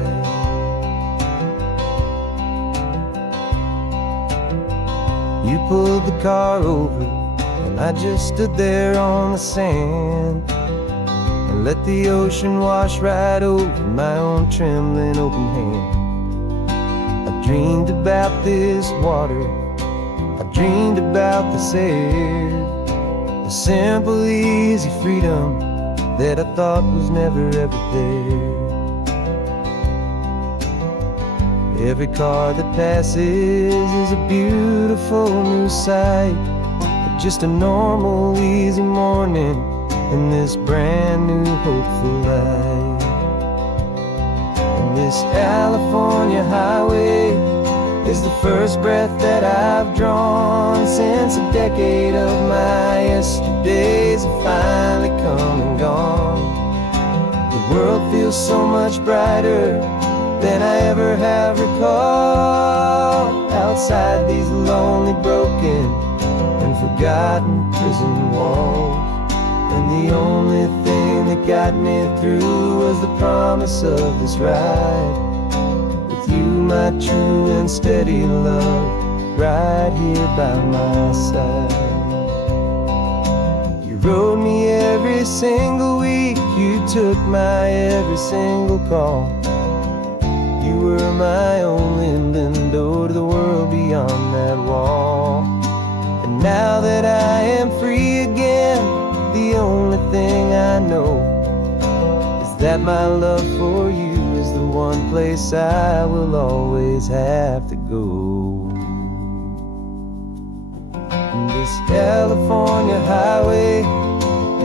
You pulled the car over and I just stood there on the sand and let the ocean wash right over my own trembling open hand. I dreamed about this water, I dreamed about this air, the simple, easy freedom that I thought was never ever there. Every car that passes is a beautiful new sight, but just a normal, easy morning in this brand new, hopeful life. And this California highway is the first breath that I've drawn since a decade of my yesterdays have finally come and gone. The world feels so much brighter than I ever have recalled. Outside these lonely, broken, and forgotten prison walls. And the only thing that got me through was the promise of this ride with you, my true and steady love, right here by my side. You rode me every single week, you took my every single call. You were my only window to the world beyond that wall. And now that I am free again, the only thing I know is that my love for you is the one place I will always have to go. And this California highway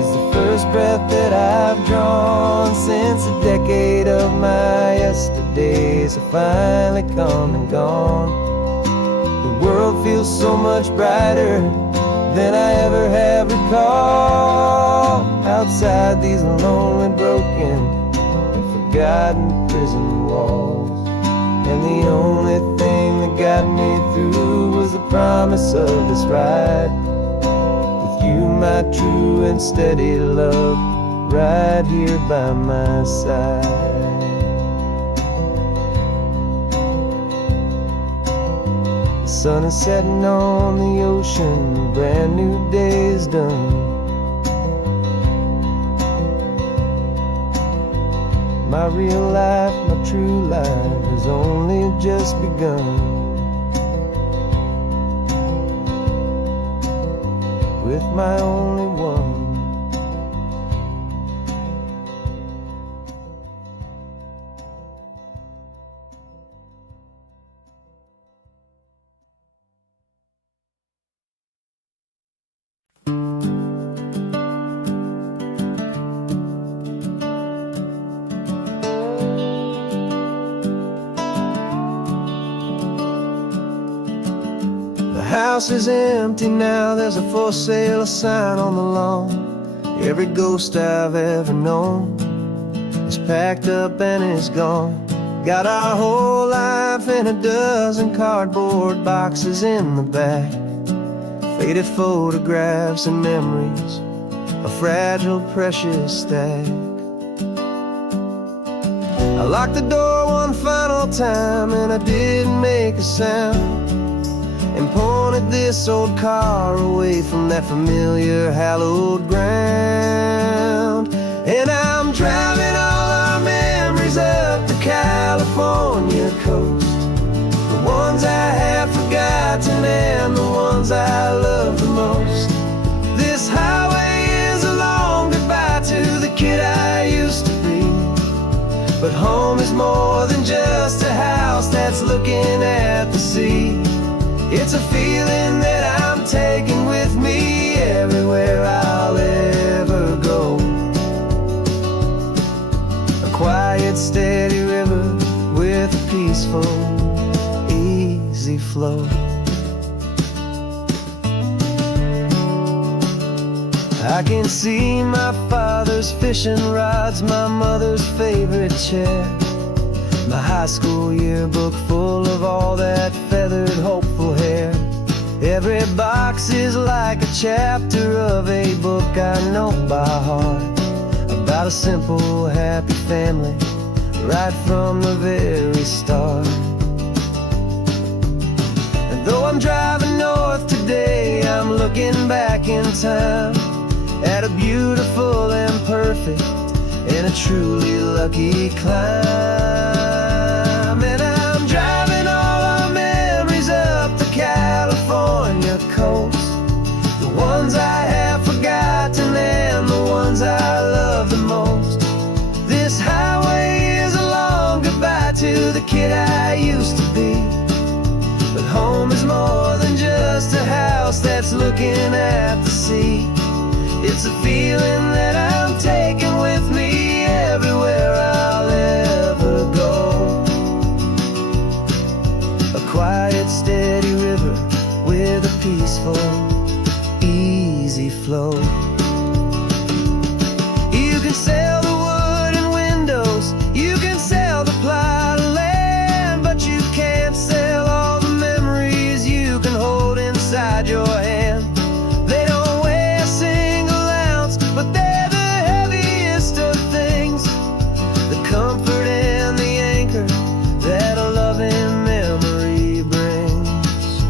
is the first breath that I've drawn since a decade of my yesterdays have finally come and gone. The world feels so much brighter than I ever have recalled. Outside these lonely, broken, and forgotten prison walls. And the only thing that got me through was the promise of this ride with you, my true and steady love, right here by my side. The sun is setting on the ocean, a brand new day is done. My real life, my true life has only just begun. With my only one. The house is empty now, there's a for sale sign on the lawn. Every ghost I've ever known is packed up and is gone. Got our whole life in a dozen cardboard boxes in the back. Faded photographs and memories, a fragile, precious stack. I locked the door one final time and I didn't make a sound. and pointed this old car away from that familiar hallowed ground. And I'm driving all our memories up the California coast, the ones I have forgotten and the ones I love the most. This highway is a long goodbye to the kid I used to be, but home is more than just a house that's looking at the sea. It's a feeling that I'm taking with me everywhere I'll ever go. A quiet, steady river with a peaceful, easy flow. I can see my father's fishing rods, my mother's favorite chair, my high school yearbook full of all that feathered, hopeful hair. Every box is like a chapter of a book I know by heart, about a simple, happy family right from the very start. And though I'm driving north today, I'm looking back in time at a beautiful and perfect and a truly lucky climb. And I'm driving all our memories up the California coast, the ones I have forgotten and the ones I love the most. This highway is a long goodbye to the kid I used to be, but home is more than just a house that's looking at the sea. It's a feeling that I'm taking with me everywhere I'll ever go. A quiet, steady river with a peaceful, easy flow. You can sail the wooden windows, you can sail the plot of land, but you can't sail all the memories you can hold inside your hand. They don't weigh a single ounce, but they're the heaviest of things, the comfort and the anchor that a loving memory brings.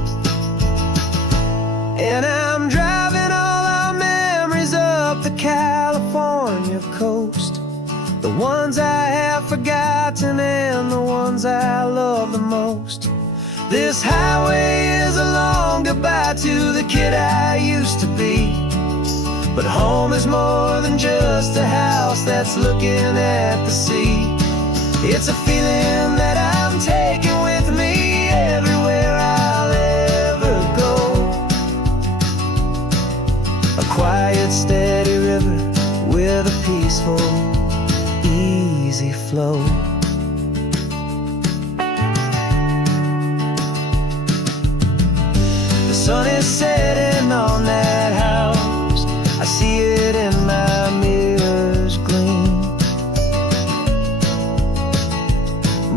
And I'm driving all our memories up the California coast, the ones I have forgotten and the ones I love the most. This highway is a long goodbye to the kid I used to be, but home is more than just a house that's looking at the sea. It's a feeling that I'm taking with me everywhere I'll ever go. A quiet, steady river with a peaceful, easy flow. The sun is setting on that house, I see it in my mirror's gleam.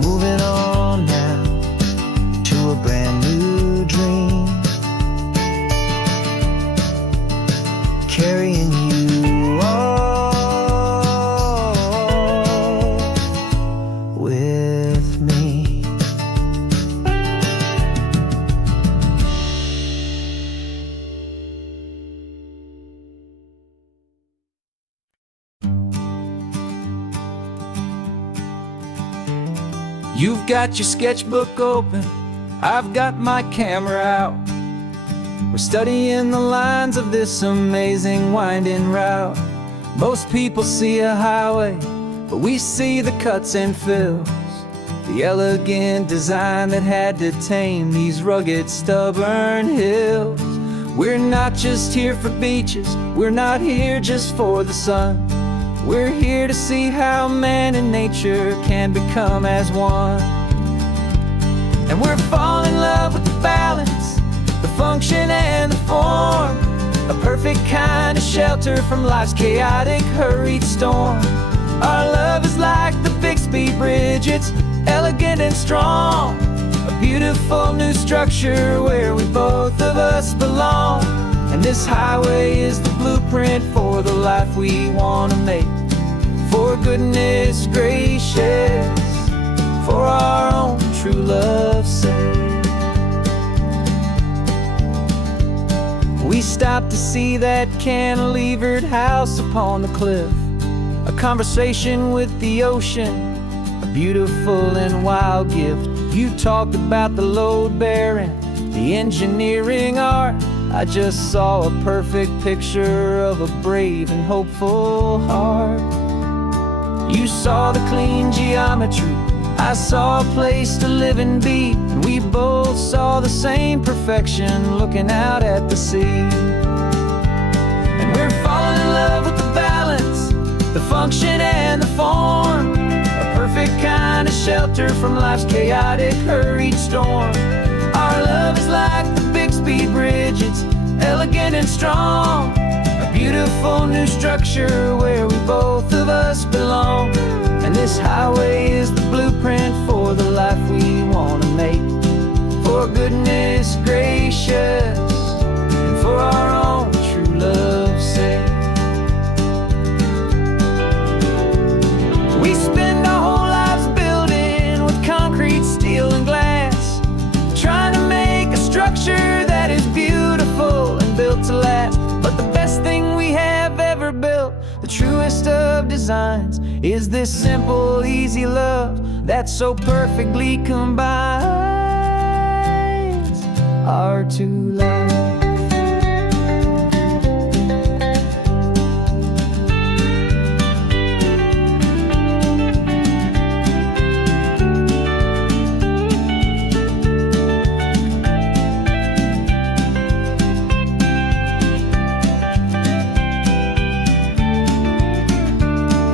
Moving on now to a brand new dream, carrying you all with me. You've got your sketchbook open, I've got my camera out. We're studying the lines of this amazing winding route. Most people see a highway, but we see the cuts and fills, the elegant design that had to tame these rugged, stubborn hills. We're not just here for beaches, we're not here just for the sun. We're here to see how man and nature can become as one. And we're falling in love with the balance, the function and the form, a perfect kind of shelter from life's chaotic, hurried storm. Our love is like the Bixby Bridge, it's elegant and strong, a beautiful new structure where we both of us belong. And this highway is the blueprint for the life we want to make. For goodness gracious, for our own true love's sake. We stopped to see that cantilevered house upon the cliff, a conversation with the ocean, a beautiful and wild gift. You talked about the load bearing, the engineering art. I just saw a perfect picture of a brave and hopeful heart. You saw the clean geometry, I saw a place to live and be, and we both saw the same perfection looking out at the sea. And we're falling in love with the balance, the function and the form, a perfect kind of shelter from life's chaotic, hurried storm. Our love is like the Bixby Bridge, it's elegant and strong, a beautiful new structure where we both of us belong. And this highway is the blueprint for the life we want to make, for goodness gracious and for our own true love's sake. We spend our whole lives building with concrete, steel, and glass, trying to make a structure that is beautiful and built to last. But the best thing we have ever built, the truest of designs, is this simple, easy love that so perfectly combines our two lives.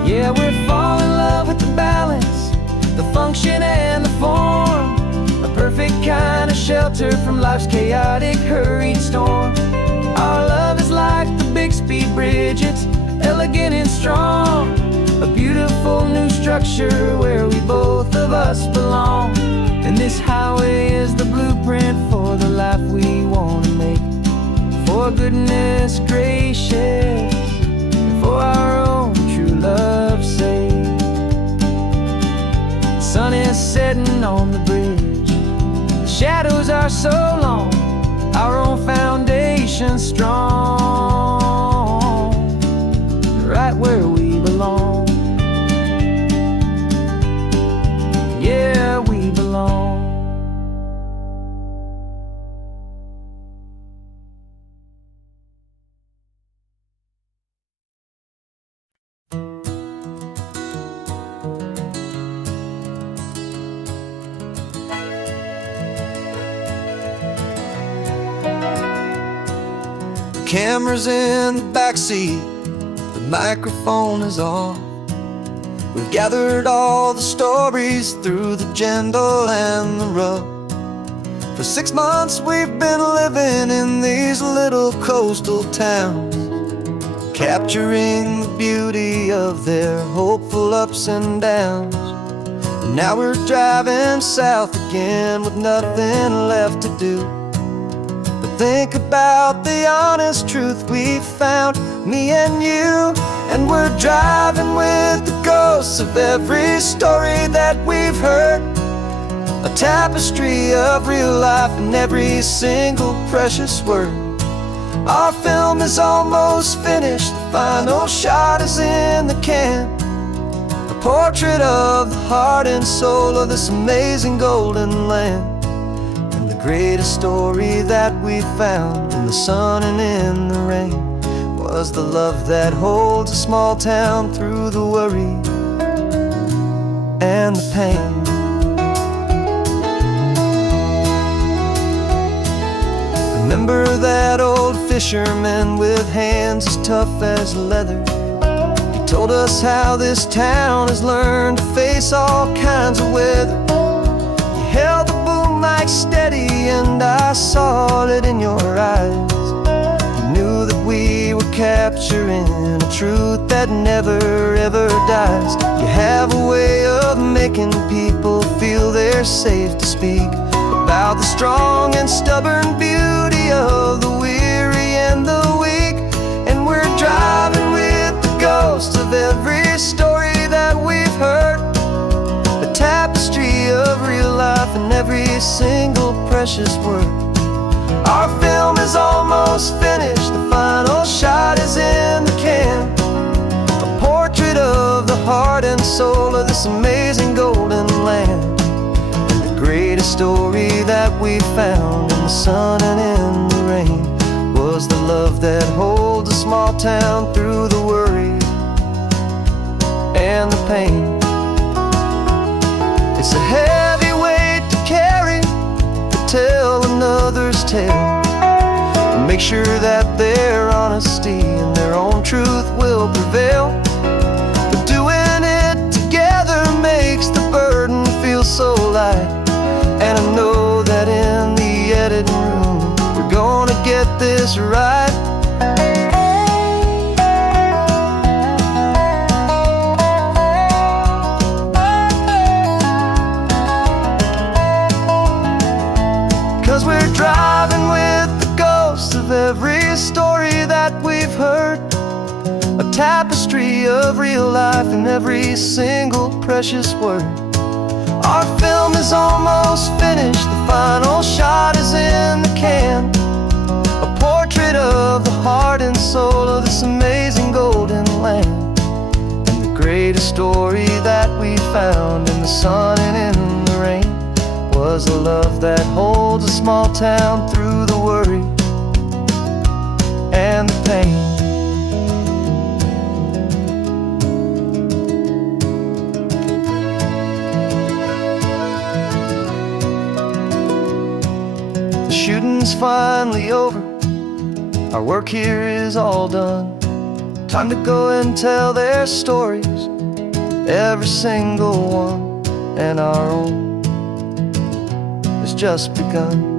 Yeah, we're falling in love with the balance, the function and the form, a perfect kind of shelter from life's chaotic, hurried storm. Our love is like the Bixby Bridge, it's elegant and strong, a beautiful new structure where we both of us belong. And this highway is the blueprint for the life we want to make, for goodness gracious, for our own true love's sake. The sun is setting on the bridge, the shadows are so long, our own foundation strong, right where we belong. Yeah, we belong. Camera's in the backseat, the microphone is on. We've gathered all the stories through the gentle and the rough. For 6 months we've been living in these little coastal towns, capturing the beauty of their hopeful ups and downs. And now we're driving south again with nothing left to do. Think about the honest truth we've found, me and you. And we're driving with the ghosts of every story that we've heard, a tapestry of real life in every single precious word. Our film is almost finished, the final shot is in the can, a portrait of the heart and soul of this amazing golden land. Greatest story that we found in the sun and in the rain was the love that holds a small town through the worry and the pain. Remember that old fisherman with hands as tough as leather? He told us how this town has learned to face all kinds of weather. You held the boom mic steady and I saw it in your eyes. You knew that we were capturing a truth that never ever dies. You have a way of making people feel they're safe to speak about the strong and stubborn beauty of the weary and the weak. And we're driving with the ghosts of every story that we've heard, a tapestry of real life in every single precious word. Our film is almost finished, story that we found in the sun and in the rain was the love that holds a small town through the worry and the pain. It's a heavy weight to carry, to tell another's tale, and make sure that their honesty and their own truth will prevail. But doing it together makes the burden feel so light, and I know that in the editing room we're gonna get this right. 'Cause we're driving with the ghosts of every story that we've heard, a tapestry of real life in every single precious word. Our film is almost finished, the final shot is in the can, a portrait of the heart and soul of this amazing golden land. And the greatest story that we found in the sun and in the rain was a love that holds a small town through the worry and the pain. The shooting's finally over, our work here is all done. Time to go and tell their stories, every single one, and our own has just begun.